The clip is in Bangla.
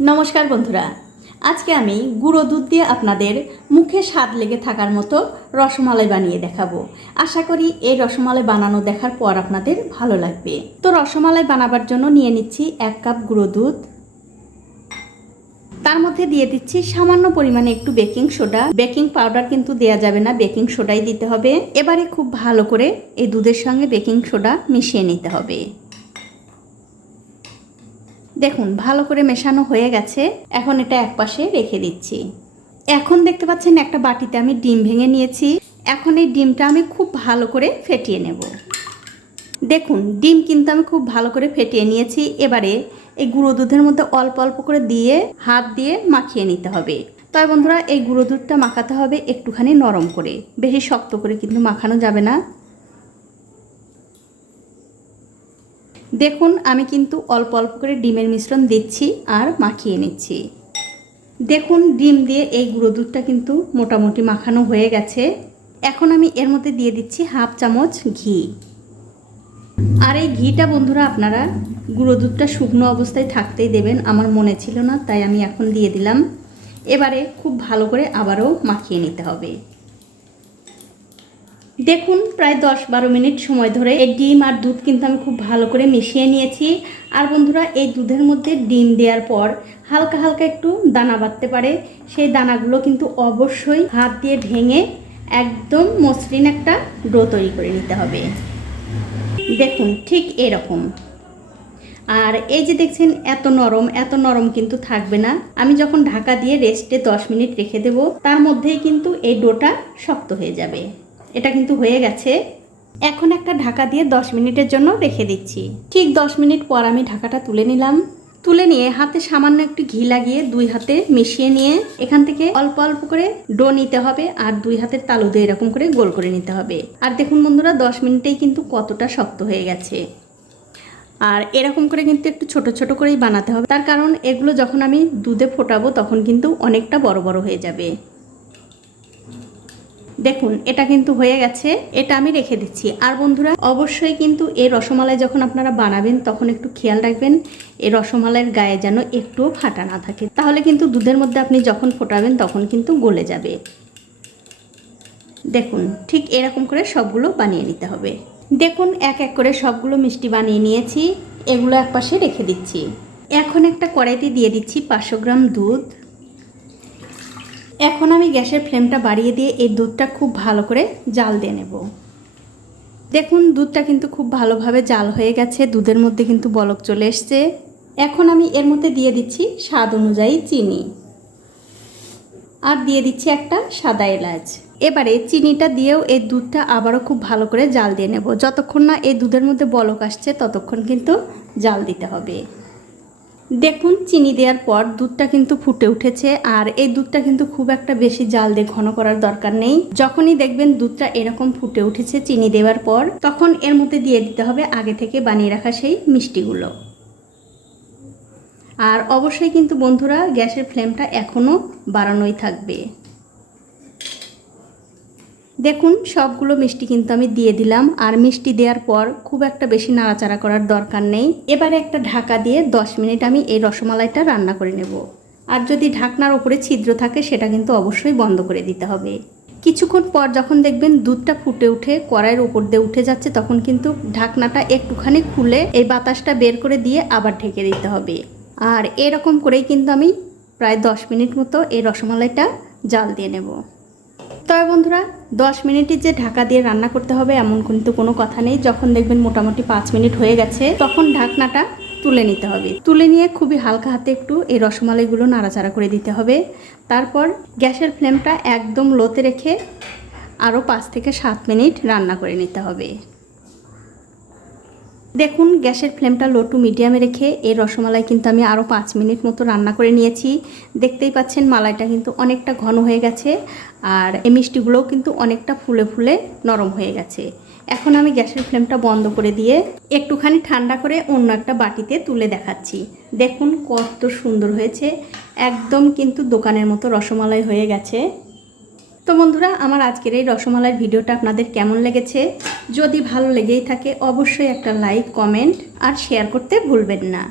নমস্কার বন্ধুরা। আজকে আমি গুঁড়ো দুধ দিয়ে আপনাদের মুখে স্বাদ লেগে থাকার মতো রসমালাই বানিয়ে দেখাবো। আশা করি এই রসমালাই বানানো দেখার পর আপনাদের ভালো লাগবে। তো রসমালাই বানাবার জন্য নিয়ে নিচ্ছি এক কাপ গুঁড়ো দুধ। তার মধ্যে দিয়ে দিচ্ছি সামান্য পরিমাণে একটু বেকিং সোডা। বেকিং পাউডার কিন্তু দেয়া যাবে না, বেকিং সোডাই দিতে হবে। এবারে খুব ভালো করে এই দুধের সঙ্গে বেকিং সোডা মিশিয়ে নিতে হবে। দেখুন, ভালো করে মেশানো হয়ে গেছে। এখন এটা একপাশে রেখে দিচ্ছি। এখন দেখতে পাচ্ছেন একটা বাটিতে আমি ডিম ভেঙে নিয়েছি। এখন এই ডিমটা আমি খুব ভালো করে ফেটিয়ে নেব। দেখুন, ডিম কিন্তু আমি খুব ভালো করে ফেটিয়ে নিয়েছি। এবারে এই গুঁড়ো দুধের মধ্যে অল্প অল্প করে দিয়ে, হাত দিয়ে মাখিয়ে নিতে হবে। তবে বন্ধুরা, এই গুঁড়ো দুধটা মাখাতে হবে একটুখানি নরম করে। বেশি শক্ত করে কিন্তু মাখানো যাবে না। দেখুন, আমি কিন্তু অল্প অল্প করে ডিমের মিশ্রণ দিচ্ছি আর মাখিয়ে নিচ্ছি। দেখুন, ডিম দিয়ে এই গুঁড়ো দুধটা কিন্তু মোটামুটি মাখানো হয়ে গেছে। এখন আমি এর মধ্যে দিয়ে দিচ্ছি হাফ চামচ ঘি। আর এই ঘিটা বন্ধুরা আপনারা গুঁড়ো দুধটা শুকনো অবস্থায় থাকতেই দেবেন, আমার মনে ছিল না, তাই আমি এখন দিয়ে দিলাম। এবারে খুব ভালো করে আবারও মাখিয়ে নিতে হবে। দেখুন, প্রায় দশ বারো মিনিট সময় ধরে এই ডিম আর দুধ কিন্তু আমি খুব ভালো করে মিশিয়ে নিয়েছি। আর বন্ধুরা, এই দুধের মধ্যে ডিম দেওয়ার পর হালকা হালকা একটু দানা বাঁধতে পারে। সেই দানাগুলো কিন্তু অবশ্যই হাত দিয়ে ভেঙে একদম মসৃণ একটা ডো তৈরি করে নিতে হবে। দেখুন, ঠিক এরকম। আর এই যে দেখছেন, এত নরম এত নরম কিন্তু থাকবে না। আমি যখন ঢাকা দিয়ে রেস্টে দশ মিনিট রেখে দেব, তার মধ্যেই কিন্তু এই ডোটা শক্ত হয়ে যাবে। এটা কিন্তু হয়ে গেছে। এখন একটা ঢাকা দিয়ে দশ মিনিটের জন্য রেখে দিচ্ছি। ঠিক দশ মিনিট পর আমি ঢাকাটা তুলে নিলাম। তুলে নিয়ে হাতে সামান্য একটু ঘি লাগিয়ে দুই হাতে মিশিয়ে নিয়ে এখান থেকে অল্প অল্প করে ডো নিতে হবে আর দুই হাতের তালু দিয়ে এরকম করে গোল করে নিতে হবে। আর দেখুন বন্ধুরা, দশ মিনিটেই কিন্তু কতটা শক্ত হয়ে গেছে। আর এরকম করে কিন্তু একটু ছোট ছোট করেই বানাতে হবে। তার কারণ এগুলো যখন আমি দুধে ফোটাবো তখন কিন্তু অনেকটা বড় বড় হয়ে যাবে। দেখুন, এটা কিন্তু হয়ে গেছে, এটা আমি রেখে দিচ্ছি। আর বন্ধুরা, অবশ্যই কিন্তু এই রসমালাই যখন আপনারা বানাবেন, তখন একটু খেয়াল রাখবেন, এই রসমালাইয়ের গায়ে যেন একটুও ফাটা না থাকে। তাহলে কিন্তু দুধের মধ্যে আপনি যখন ফোটাবেন, তখন কিন্তু গলে যাবে। দেখুন, ঠিক এরকম করে সবগুলো বানিয়ে নিতে হবে। দেখুন, এক এক করে সবগুলো মিষ্টি বানিয়ে নিয়েছি। এগুলো একপাশে রেখে দিচ্ছি। এখন একটা কড়াইতে দিয়ে দিচ্ছি পাঁচশো গ্রাম দুধ। এখন আমি গ্যাসের ফ্লেমটা বাড়িয়ে দিয়ে এই দুধটা খুব ভালো করে জাল দিয়ে নেব। দেখুন, দুধটা কিন্তু খুব ভালোভাবে জাল হয়ে গেছে, দুধের মধ্যে কিন্তু বলক চলে এসছে। এখন আমি এর মধ্যে দিয়ে দিচ্ছি স্বাদ অনুযায়ী চিনি। আর দিয়ে দিচ্ছি একটা সাদা এলাচ। এবারে চিনিটা দিয়েও এই দুধটা আবারও খুব ভালো করে জাল দিয়ে নেব। যতক্ষণ না এই দুধের মধ্যে বলক আসছে, ততক্ষণ কিন্তু জাল দিতে হবে। দেখুন, চিনি দেওয়ার পর দুধটা কিন্তু ফুটে উঠেছে, আর এই দুধটা কিন্তু খুব একটা বেশি জাল দিয়ে ঘন করার দরকার নেই। যখনই দেখবেন দুধটা এরকম ফুটে উঠেছে চিনি দেওয়ার পর, তখন এর মধ্যে দিয়ে দিতে হবে আগে থেকে বানিয়ে রাখা সেই মিষ্টিগুলো। আর অবশ্যই কিন্তু বন্ধুরা, গ্যাসের ফ্লেমটা এখনও বাড়ানোই থাকবে। দেখুন, সবগুলো মিষ্টি কিন্তু আমি দিয়ে দিলাম আর মিষ্টি দেওয়ার পর খুব একটা বেশি নাড়াচাড়া করার দরকার নেই। এবারে একটা ঢাকা দিয়ে 10 মিনিট আমি এই রসমালাইটা রান্না করে নেব। আর যদি ঢাকনার ওপরে ছিদ্র থাকে, সেটা কিন্তু অবশ্যই বন্ধ করে দিতে হবে। কিছুক্ষণ পর যখন দেখবেন দুধটা ফুটে উঠে, কড়াইয়ের উপর দিয়ে উঠে যাচ্ছে, তখন কিন্তু ঢাকনাটা একটুখানি খুলে এই বাতাসটা বের করে দিয়ে আবার ঢেকে দিতে হবে। আর এরকম করেই কিন্তু আমি প্রায় 10 মিনিট মতো এই রসমালাইটা জাল দিয়ে নেব। তবে বন্ধুরা, দশ মিনিটে যে ঢাকা দিয়ে রান্না করতে হবে এমন কিন্তু কোনো কথা নেই। যখন দেখবেন মোটামুটি পাঁচ মিনিট হয়ে গেছে, তখন ঢাকনাটা তুলে নিতে হবে। তুলে নিয়ে খুবই হালকা হাতে একটু এই রসমালাইগুলো নাড়াচাড়া করে দিতে হবে। তারপর গ্যাসের ফ্লেমটা একদম লোতে রেখে আরও পাঁচ থেকে সাত মিনিট রান্না করে নিতে হবে। দেখুন, গ্যাসের ফ্লেমটা লো টু মিডিয়ামে রেখে এই রসমালাই কিন্তু আমি আরও পাঁচ মিনিট মতো রান্না করে নিয়েছি। দেখতেই পাচ্ছেন মালাইটা কিন্তু অনেকটা ঘন হয়ে গেছে আর এই মিষ্টিগুলোও কিন্তু অনেকটা ফুলে ফুলে নরম হয়ে গেছে। এখন আমি গ্যাসের ফ্লেমটা বন্ধ করে দিয়ে একটুখানি ঠান্ডা করে অন্য একটা বাটিতে তুলে দেখাচ্ছি। দেখুন কত সুন্দর হয়েছে। একদম কিন্তু দোকানের মতো রসমালাই হয়ে গেছে। তো বন্ধুরা, আমার আজকের এই রসমালাইয়ের ভিডিওটা আপনাদের কেমন লেগেছে? যদি ভালো লেগেই থাকে, অবশ্যই একটা লাইক, কমেন্ট আর শেয়ার করতে ভুলবেন না।